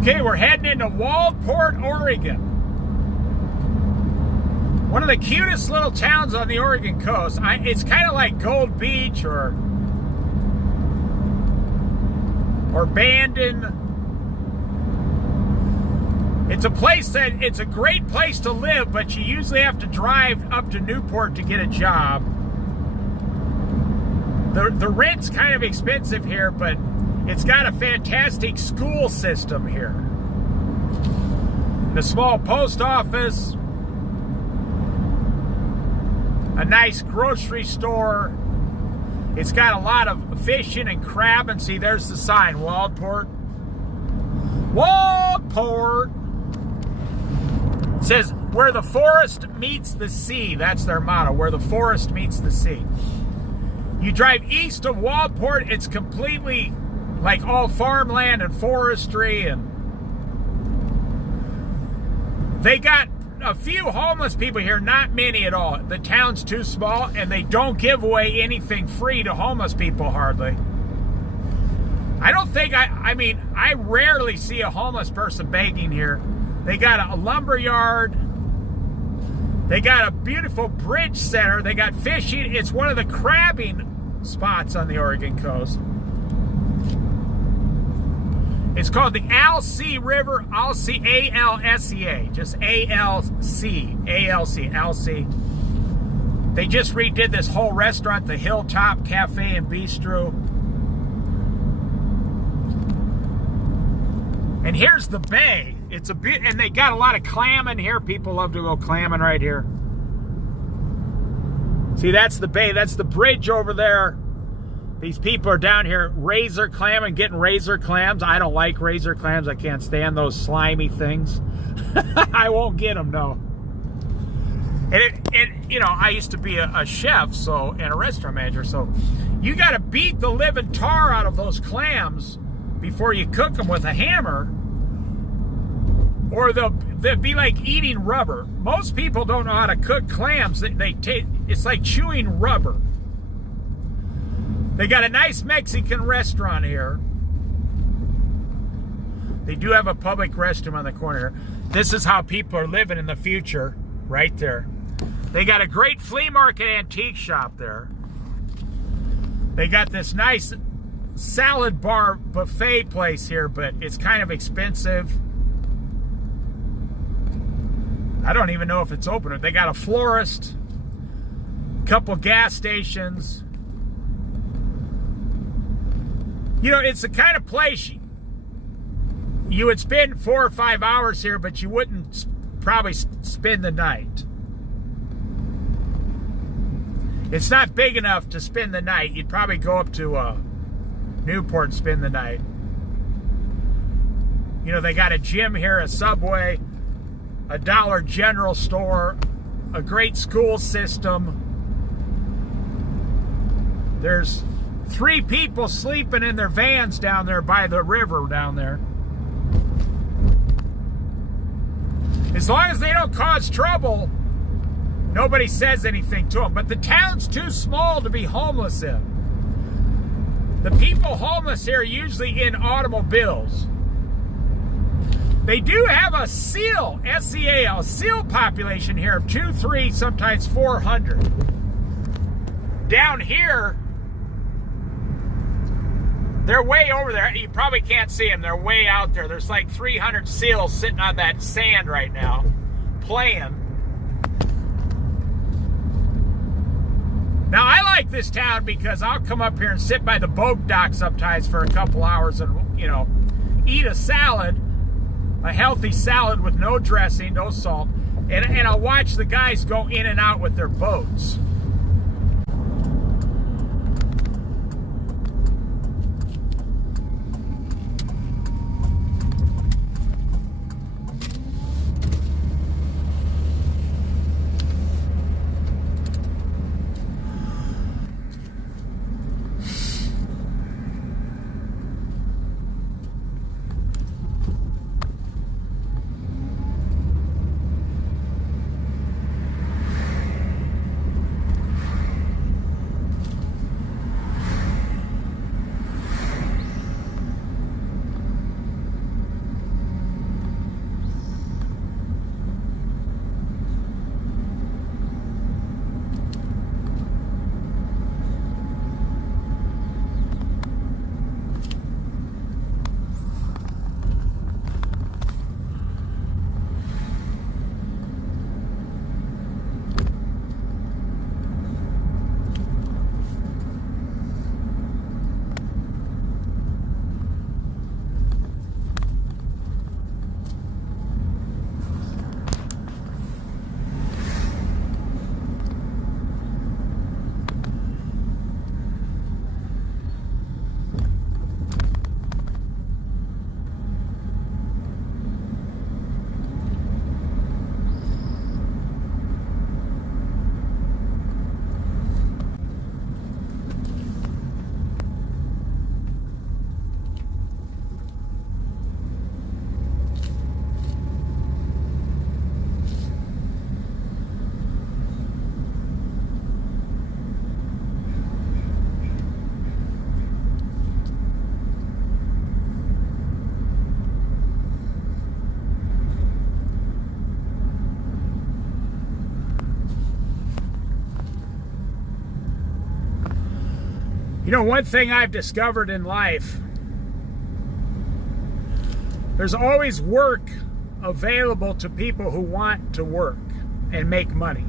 Okay, we're heading into Waldport, Oregon. One of the cutest little towns on the Oregon coast. It's kind of like Gold Beach or Bandon. It's a place that, it's a great place to live, but you usually have to drive up to Newport to get a job. The rent's kind of expensive here, but it's got a fantastic school system here. The small post office, a nice grocery store. It's got a lot of fishing and crabbing. See, there's the sign, Waldport. Waldport! It says, where the forest meets the sea. That's their motto, where the forest meets the sea. You drive east of Waldport, it's completely like all farmland and forestry, and they got a few homeless people here, not many at all. The town's too small, and they don't give away anything free to homeless people, hardly. I don't think, I mean, I rarely see a homeless person begging here. They got a lumber yard. They got a beautiful bridge center. They got fishing. It's one of the crabbing spots on the Oregon coast. It's called the Alsea River, Alsea, A-L-S-E-A, just A-L-C, A-L-C, Alsea. They just redid this whole restaurant, the Hilltop Cafe and Bistro. And here's the bay. It's a bit, and they got a lot of clamming here. People love to go clamming right here. See, that's the bay. That's the bridge over there. These people are down here razor clamming, getting razor clams. I don't like razor clams. I can't stand those slimy things. I won't get them, no. And you know, I used to be a chef, so, and a restaurant manager, so you got to beat the living tar out of those clams before you cook them with a hammer, or they'll be like eating rubber. Most people don't know how to cook clams. They taste, it's like chewing rubber. They got a nice Mexican restaurant here. They do have a public restroom on the corner. This is how people are living in the future, right there. They got a great flea market antique shop there. They got this nice salad bar buffet place here, but it's kind of expensive. I don't even know if it's open. They got a florist, a couple gas stations. You know, it's the kind of place you would spend 4 or 5 hours here, but you wouldn't probably spend the night. It's not big enough to spend the night. You'd probably go up to Newport and spend the night. You know, they got a gym here, a Subway, a Dollar General store, a great school system. There's 3 people sleeping in their vans down there by the river down there. As long as they don't cause trouble, nobody says anything to them. But the town's too small to be homeless in. The people homeless here are usually in automobiles. They do have a seal, S-E-A-L, seal population here of 2, 3, sometimes 400. Down here, they're way over there. You probably can't see them. They're way out there. There's like 300 seals sitting on that sand right now, playing. Now, I like this town because I'll come up here and sit by the boat dock sometimes for a couple hours and, you know, eat a salad, a healthy salad with no dressing, no salt, and I'll watch the guys go in and out with their boats. You know, one thing I've discovered in life, there's always work available to people who want to work and make money.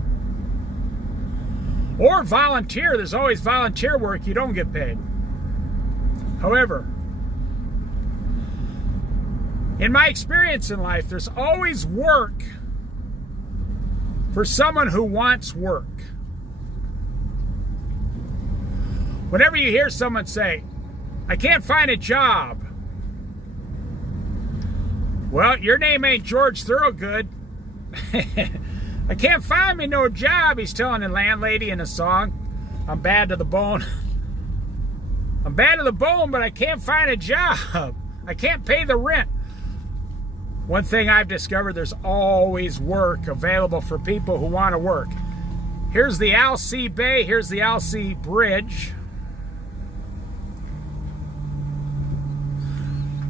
Or volunteer. There's always volunteer work. You don't get paid. However, in my experience in life, there's always work for someone who wants work. Whenever you hear someone say, I can't find a job, well, your name ain't George Thorogood. I can't find me no job, he's telling the landlady in a song. I'm bad to the bone. I'm bad to the bone, but I can't find a job. I can't pay the rent. One thing I've discovered, there's always work available for people who want to work. Here's the Alsea Bay. Here's the Alsea Bridge.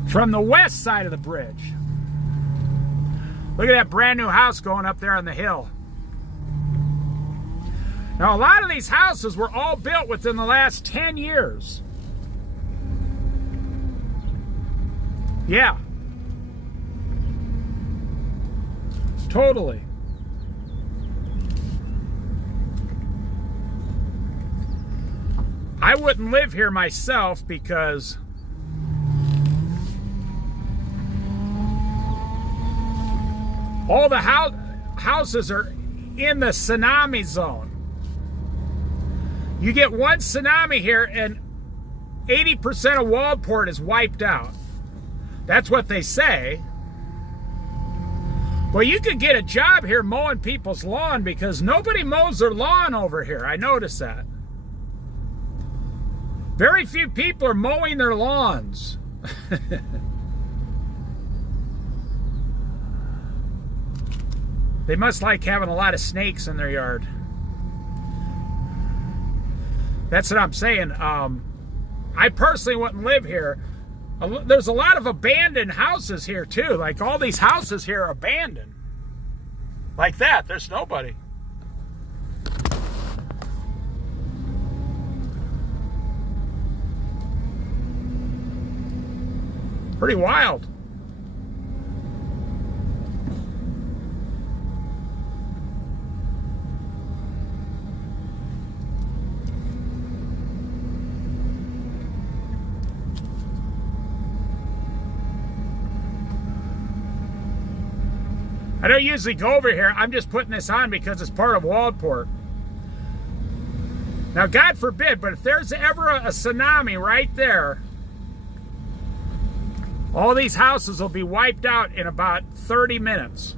From the west side of the bridge. Look at that brand new house going up there on the hill. Now, a lot of these houses were all built within the last 10 years. Yeah. Totally. I wouldn't live here myself because all the houses are in the tsunami zone. You get one tsunami here and 80% of Waldport is wiped out. That's what they say. Well, you could get a job here mowing people's lawn because nobody mows their lawn over here. I noticed that. Very few people are mowing their lawns. They must like having a lot of snakes in their yard. That's what I'm saying. I personally wouldn't live here. There's a lot of abandoned houses here too. Like all these houses here are abandoned. Like that, there's nobody. Pretty wild. I don't usually go over here. I'm just putting this on because it's part of Waldport. Now, God forbid, but if there's ever a tsunami right there, all these houses will be wiped out in about 30 minutes.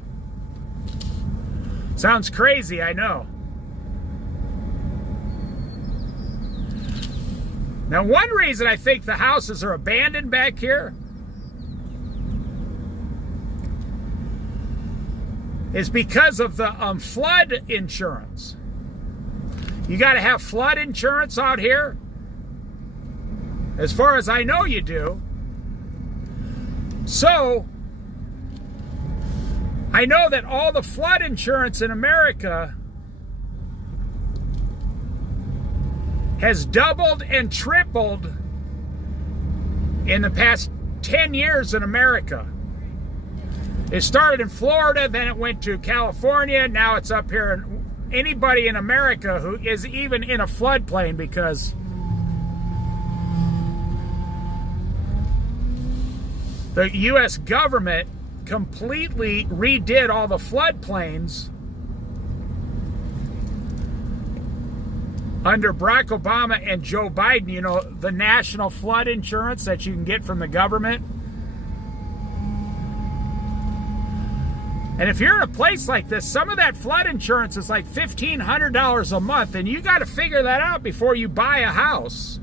Sounds crazy, I know. Now, one reason I think the houses are abandoned back here is because of the flood insurance. You got to have flood insurance out here. As far as I know, you do. So, I know that all the flood insurance in America has doubled and tripled in the past 10 years in America. It started in Florida, then it went to California, now it's up here. And anybody in America who is even in a floodplain, because the U.S. government completely redid all the floodplains under Barack Obama and Joe Biden. You know, the national flood insurance that you can get from the government. And if you're in a place like this, some of that flood insurance is like $1,500 a month, and you got to figure that out before you buy a house.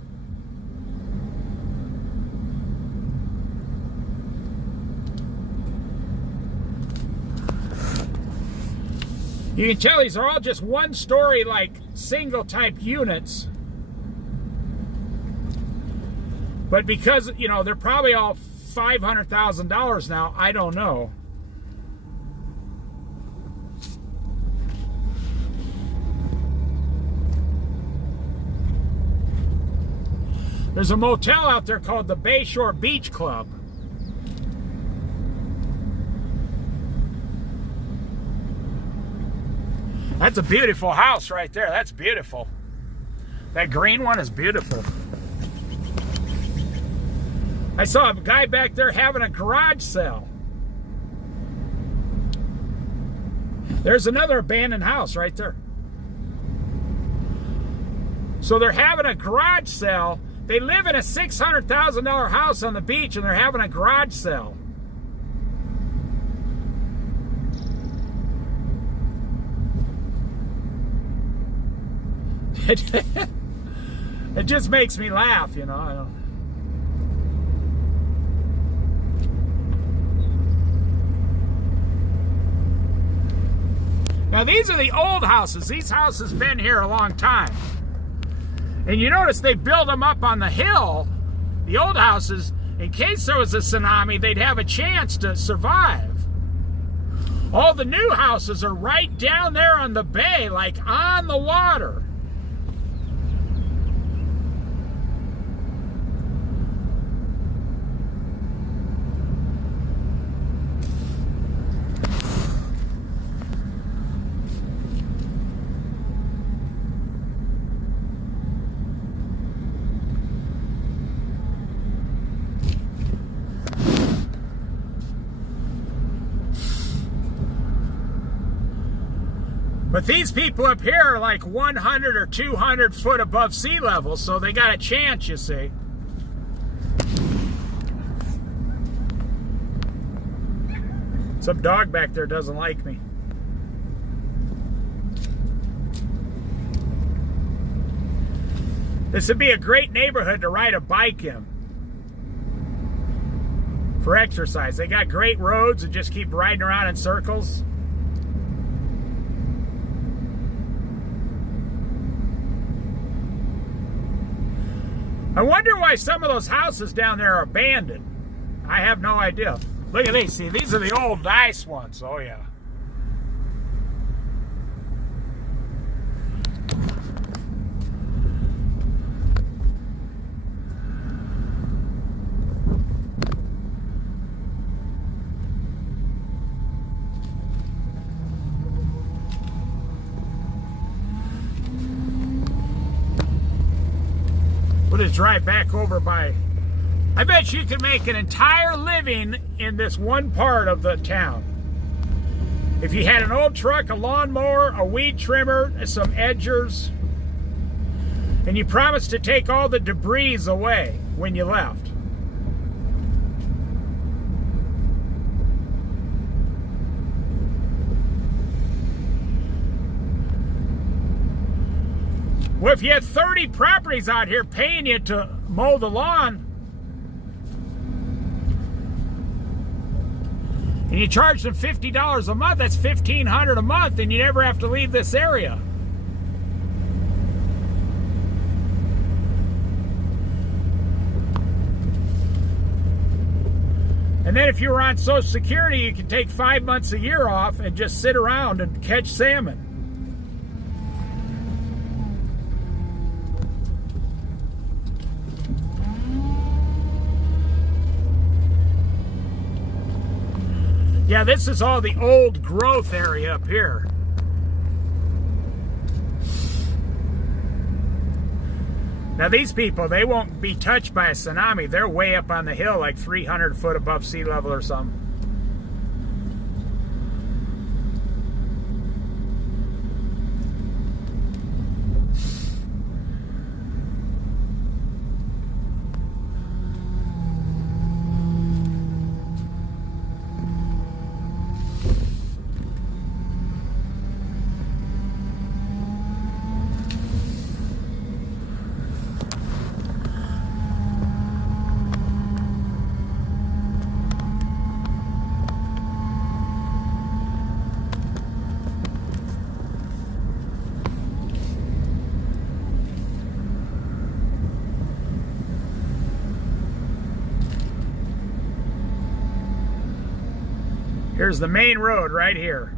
You can tell these are all just one-story, like single-type units. But because, you know, they're probably all $500,000 now, I don't know. There's a motel out there called the Bayshore Beach Club. That's a beautiful house right there. That's beautiful. That green one is beautiful. I saw a guy back there having a garage sale. There's another abandoned house right there. So they're having a garage sale. They live in a $600,000 house on the beach and they're having a garage sale. It just makes me laugh, you know. I don't... Now these are the old houses. These houses been here a long time. And you notice they build them up on the hill, the old houses, in case there was a tsunami, they'd have a chance to survive. All the new houses are right down there on the bay, like on the water. But these people up here are like 100 or 200 foot above sea level, so they got a chance, you see. Some dog back there doesn't like me. This would be a great neighborhood to ride a bike in for exercise. They got great roads and just keep riding around in circles. I wonder why some of those houses down there are abandoned. I have no idea. Look at these. See, these are the old nice ones. Oh, yeah. We'll just drive back over by... I bet you could make an entire living in this one part of the town. If you had an old truck, a lawnmower, a weed trimmer, some edgers, and you promised to take all the debris away when you left. Well, if you had 30 properties out here paying you to mow the lawn, and you charge them $50 a month, that's $1,500 a month, and you never have to leave this area. And then if you were on Social Security, you could take 5 months a year off and just sit around and catch salmon. Yeah, this is all the old growth area up here. Now these people, they won't be touched by a tsunami. They're way up on the hill, like 300 foot above sea level or something. Here's the main road right here.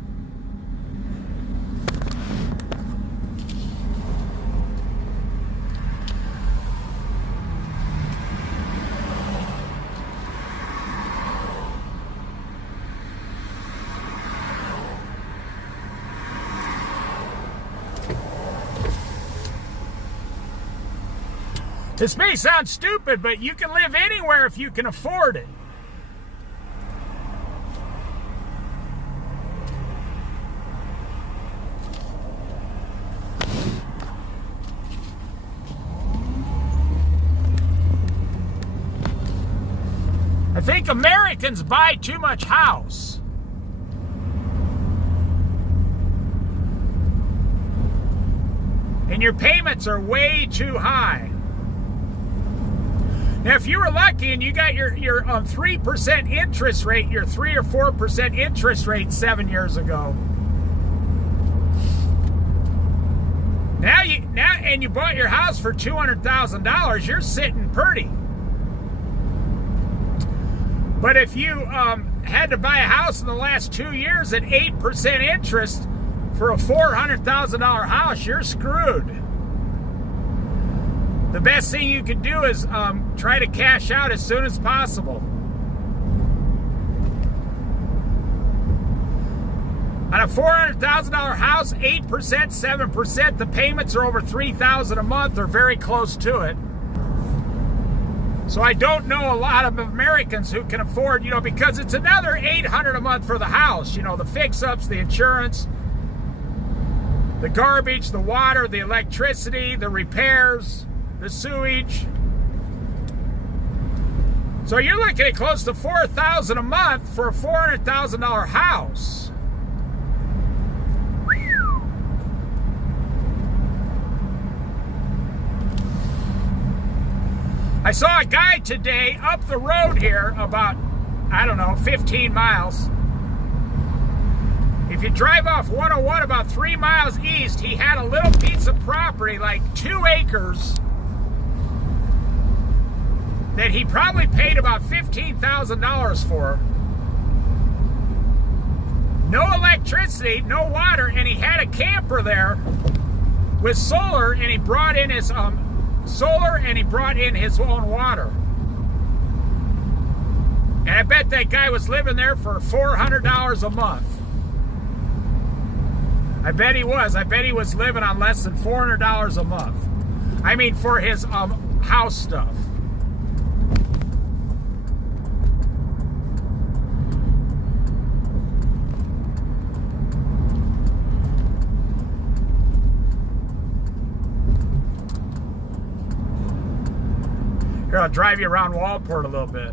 This may sound stupid, but you can live anywhere if you can afford it. I think Americans buy too much house. And your payments are way too high. Now, if you were lucky and you got your 3% interest rate, your 3 or 4% interest rate 7 years ago, now you bought your house for $200,000, you're sitting pretty. But if you had to buy a house in the last 2 years at 8% interest for a $400,000 house, you're screwed. The best thing you could do is try to cash out as soon as possible. On a $400,000 house, 8%, 7%, the payments are over $3,000 a month or very close to it. So I don't know a lot of Americans who can afford, because it's another $800 a month for the house. The fix-ups, the insurance, the garbage, the water, the electricity, the repairs, the sewage. So you're looking at close to $4,000 a month for a $400,000 house. I saw a guy today up the road here about, 15 miles. If you drive off 101 about 3 miles east, he had a little piece of property, like 2 acres, that he probably paid about $15,000 for. No electricity, no water, and he had a camper there with solar, and he brought in his solar, and he brought in his own water. And I bet that guy was living there for $400 a month. I bet he was. I bet he was living on less than $400 a month. I mean, for his house stuff. Here, I'll drive you around Waldport a little bit.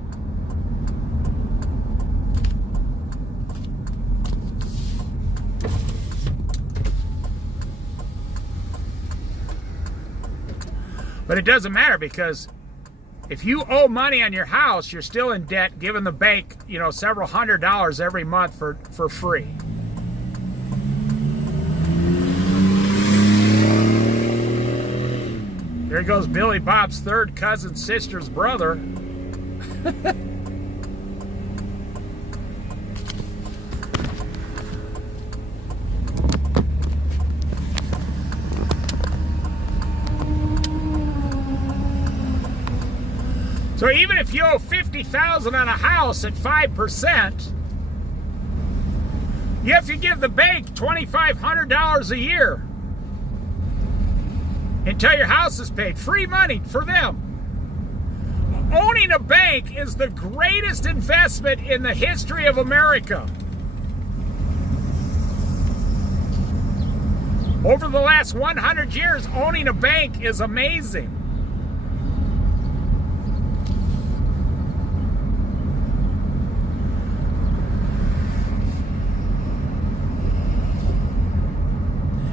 But it doesn't matter, because if you owe money on your house, you're still in debt, giving the bank, several $100s every month for free. There goes Billy Bob's third cousin sister's brother. So even if you owe $50,000 on a house at 5%, you have to give the bank $2,500 a year until your house is paid. Free money for them. Owning a bank is the greatest investment in the history of America. Over the last 100 years, owning a bank is amazing.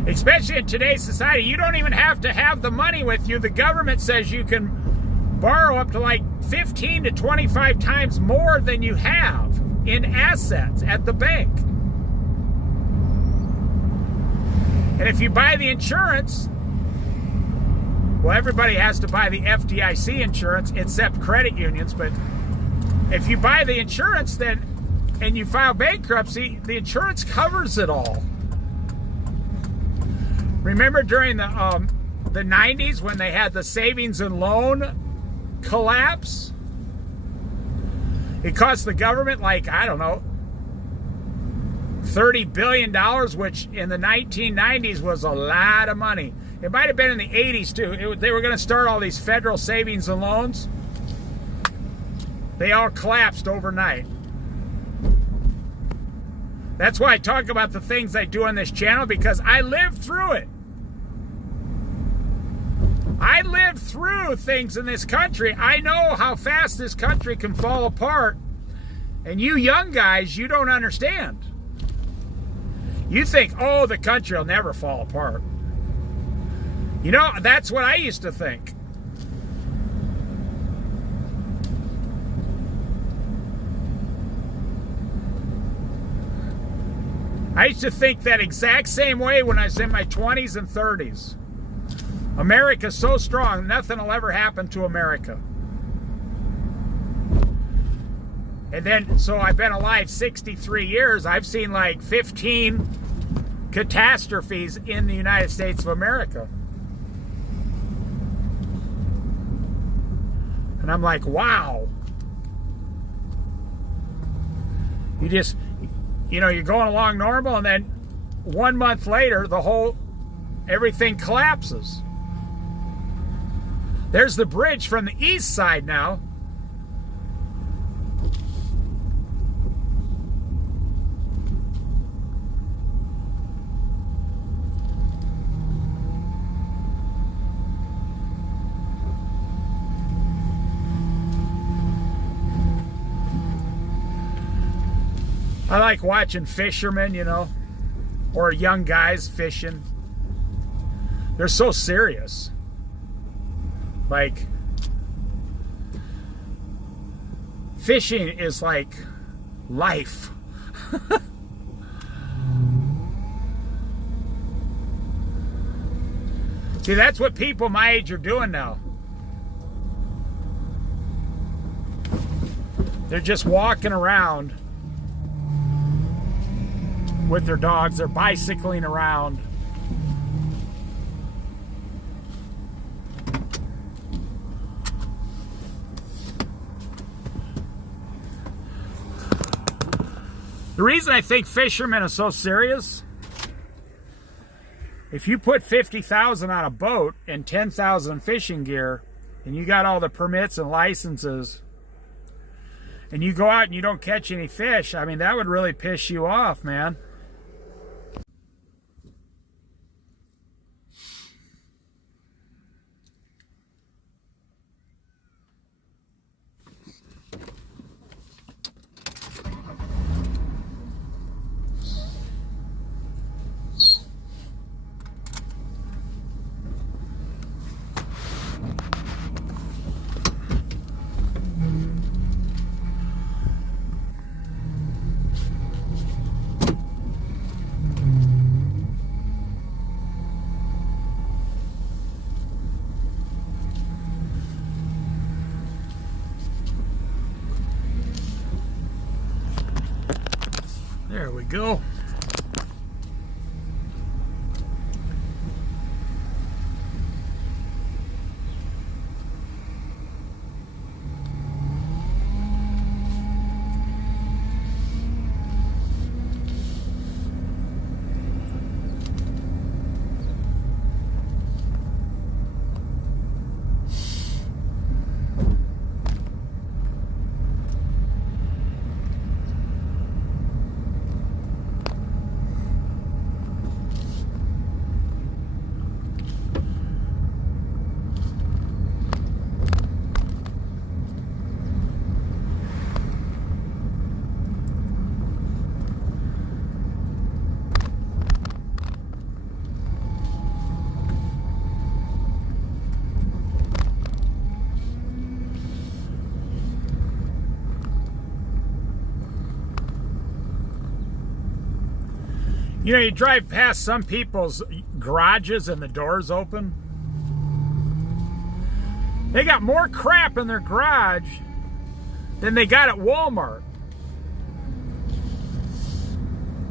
Especially in today's society, you don't even have to have the money with you. The government says you can borrow up to like 15 to 25 times more than you have in assets at the bank. And if you buy the insurance, well, everybody has to buy the FDIC insurance except credit unions, but if you buy the insurance then and you file bankruptcy, the insurance covers it all. Remember during the 90s when they had the savings and loan collapse? It cost the government like, $30 billion, which in the 1990s was a lot of money. It might have been in the 80s too. They were going to start all these federal savings and loans. They all collapsed overnight. That's why I talk about the things I do on this channel, because I lived through it. I lived through things in this country. I know how fast this country can fall apart. And you young guys, you don't understand. You think, oh, the country will never fall apart. You know, that's what I used to think. I used to think that exact same way when I was in my 20s and 30s. America's so strong, nothing will ever happen to America. And then, so I've been alive 63 years. I've seen like 15 catastrophes in the United States of America. And I'm like, wow. You just, you know, you're going along normal, and then 1 month later, everything collapses. There's the bridge from the east side now. I like watching fishermen, you know, or young guys fishing. They're so serious. Like, fishing is like life. See, that's what people my age are doing now. They're just walking around with their dogs. They're bicycling around. The reason I think fishermen are so serious, if you put 50,000 on a boat and 10,000 fishing gear, and you got all the permits and licenses, and you go out and you don't catch any fish, I mean, that would really piss you off, man. There we go. You know, you drive past some people's garages and the doors open. They got more crap in their garage than they got at Walmart.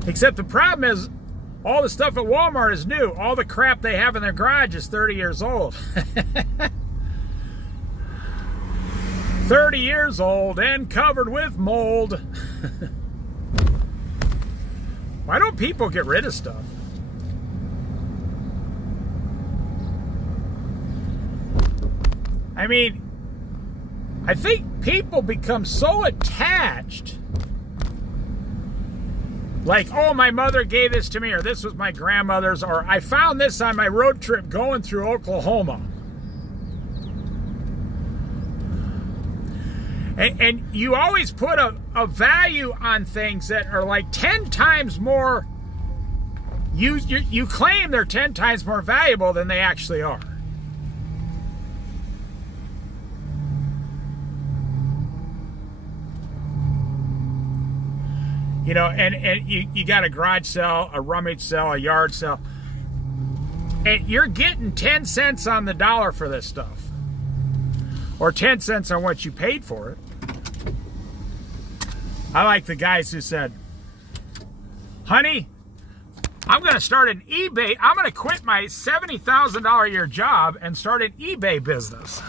Except the problem is, all the stuff at Walmart is new. All the crap they have in their garage is 30 years old. 30 years old and covered with mold. Why don't people get rid of stuff? I mean, I think people become so attached. Like, oh, my mother gave this to me, or this was my grandmother's, or I found this on my road trip going through Oklahoma. And you always put a value on things that are like 10 times more, you claim they're 10 times more valuable than they actually are. You know, and you got a garage sale, a rummage sale, a yard sale, and you're getting 10 cents on the dollar for this stuff. Or 10 cents on what you paid for it. I like the guys who said, honey, I'm going to start an eBay. I'm going to quit my $70,000 a year job and start an eBay business.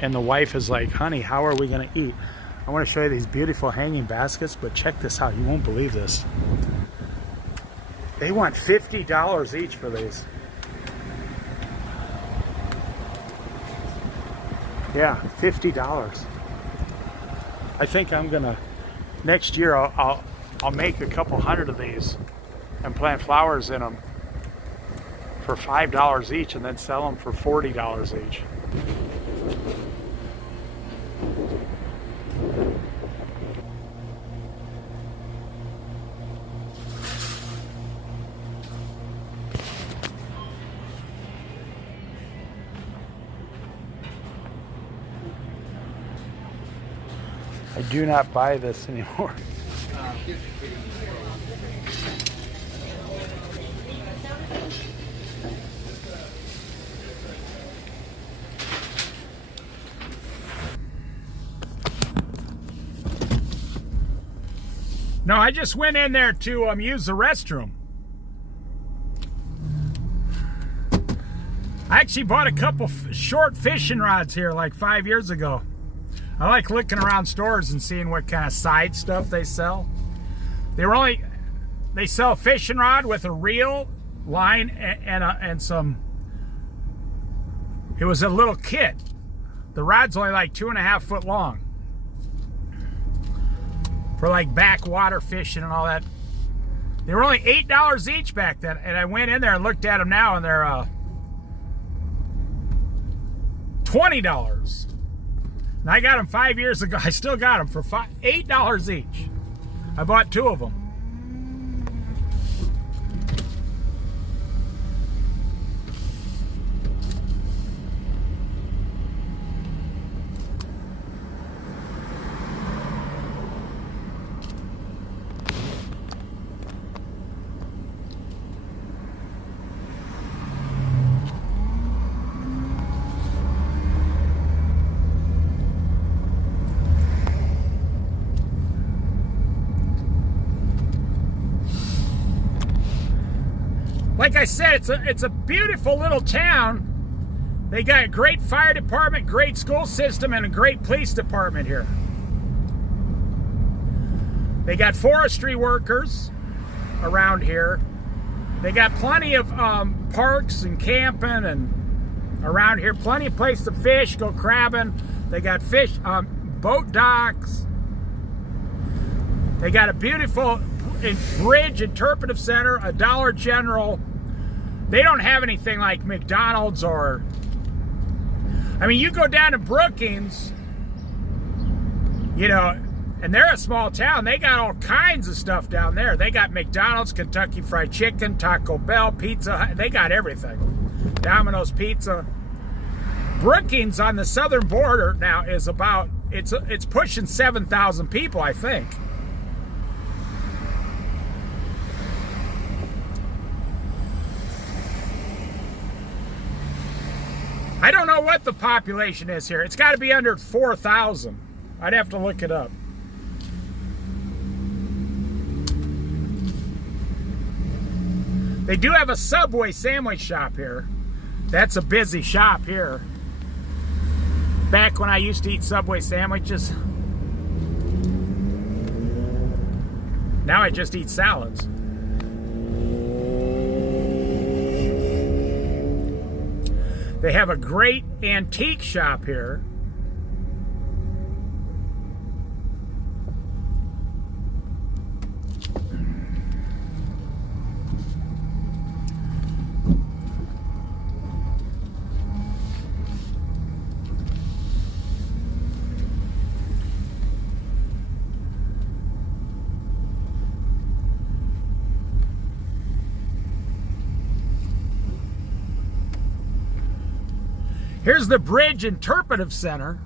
And the wife is like, honey, how are we going to eat? I want to show you these beautiful hanging baskets, but check this out. You won't believe this. They want $50 each for these. Yeah, $50. I think I'm gonna, next year I'll make a couple hundred of these and plant flowers in them for $5 each and then sell them for $40 each. I do not buy this anymore. No, I just went in there to use the restroom. I actually bought a couple short fishing rods here like 5 years ago. I like looking around stores and seeing what kind of side stuff they sell. They sell a fishing rod with a reel, line, and some. It was a little kit. The rod's only like 2.5 foot long for like backwater fishing and all that. They were only $8 each back then, and I went in there and looked at them now, and they're $20. And I got them 5 years ago. I still got them for $8 each. I bought 2 of them. Like I said, it's a beautiful little town. They got a great fire department, great school system, and a great police department here. They got forestry workers around here. They got plenty of parks and camping and around here. Plenty of places to fish, go crabbing. They got fish, boat docks. They got a beautiful bridge interpretive center, a Dollar General. They don't have anything like McDonald's or, I mean, you go down to Brookings, you know, and they're a small town. They got all kinds of stuff down there. They got McDonald's, Kentucky Fried Chicken, Taco Bell, Pizza Hut. They got everything. Domino's Pizza. Brookings on the southern border now is about, it's pushing 7,000 people, I think. I don't know what the population is here. It's got to be under 4,000. I'd have to look it up. They do have a Subway sandwich shop here. That's a busy shop here. Back when I used to eat Subway sandwiches. Now I just eat salads. They have a great antique shop here. Here's the Bridge Interpretive Center.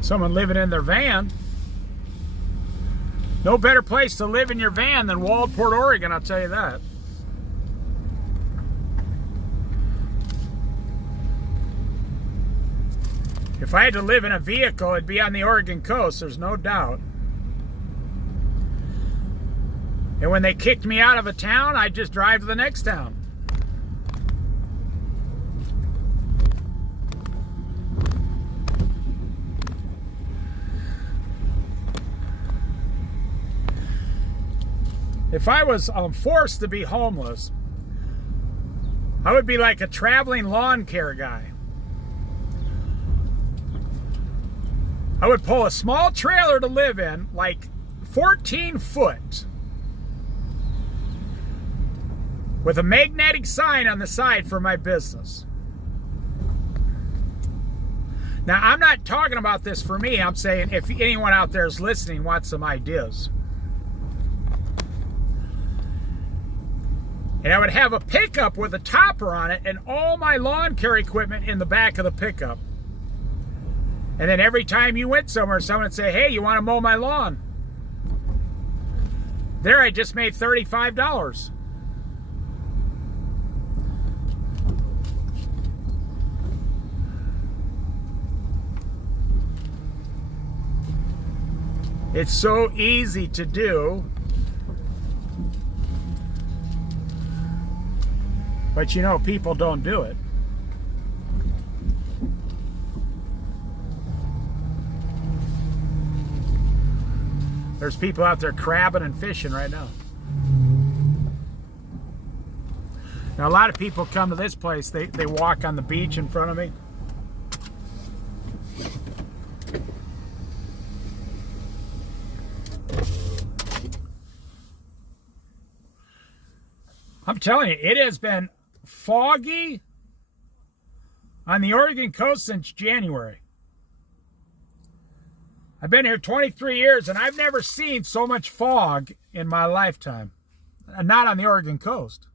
Someone living in their van. No better place to live in your van than Waldport, Oregon, I'll tell you that. If I had to live in a vehicle, it'd be on the Oregon coast, there's no doubt. And when they kicked me out of a town, I'd just drive to the next town. If I was forced to be homeless, I would be like a traveling lawn care guy. I would pull a small trailer to live in, like 14 foot, with a magnetic sign on the side for my business. Now, I'm not talking about this for me. I'm saying if anyone out there is listening wants some ideas. And I would have a pickup with a topper on it and all my lawn care equipment in the back of the pickup. And then every time you went somewhere, someone would say, hey, you want to mow my lawn? There, I just made $35. It's so easy to do. But you know, people don't do it. There's people out there crabbing and fishing right now. Now, a lot of people come to this place, they walk on the beach in front of me. I'm telling you, it has been foggy on the Oregon coast since January. I've been here 23 years and I've never seen so much fog in my lifetime. Not on the Oregon coast.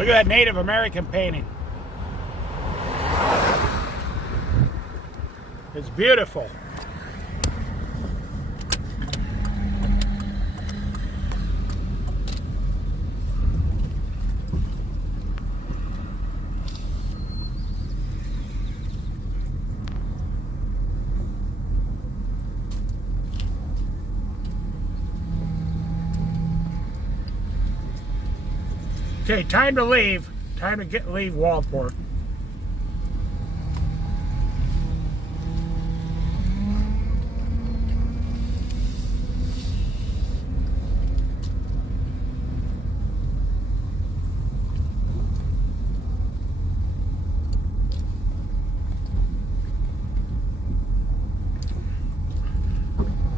Look at that Native American painting. It's beautiful. Okay, time to leave. Time to leave Waldport.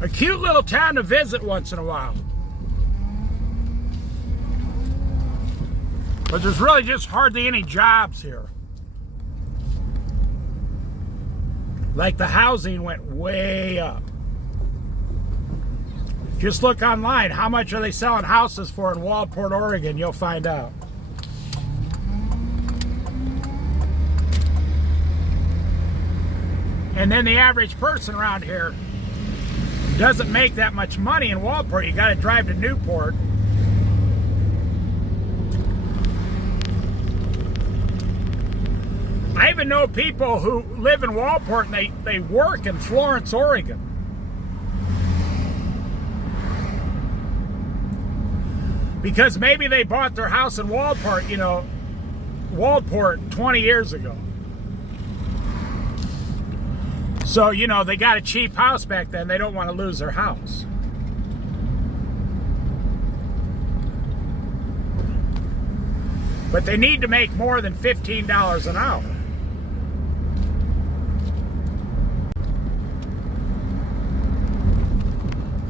A cute little town to visit once in a while. But there's really just hardly any jobs here. Like the housing went way up. Just look online. How much are they selling houses for in Waldport, Oregon? You'll find out. And then the average person around here doesn't make that much money in Waldport. You got to drive to Newport. I even know people who live in Waldport and they work in Florence, Oregon. Because maybe they bought their house in Waldport, you know, Waldport 20 years ago. So, you know, they got a cheap house back then. They don't want to lose their house. But they need to make more than $15 an hour.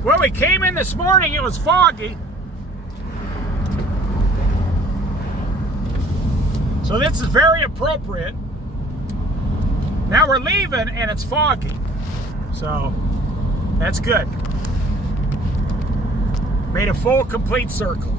Well, we came in this morning, it was foggy. So this is very appropriate. Now we're leaving and it's foggy. So that's good. Made a full, complete circle.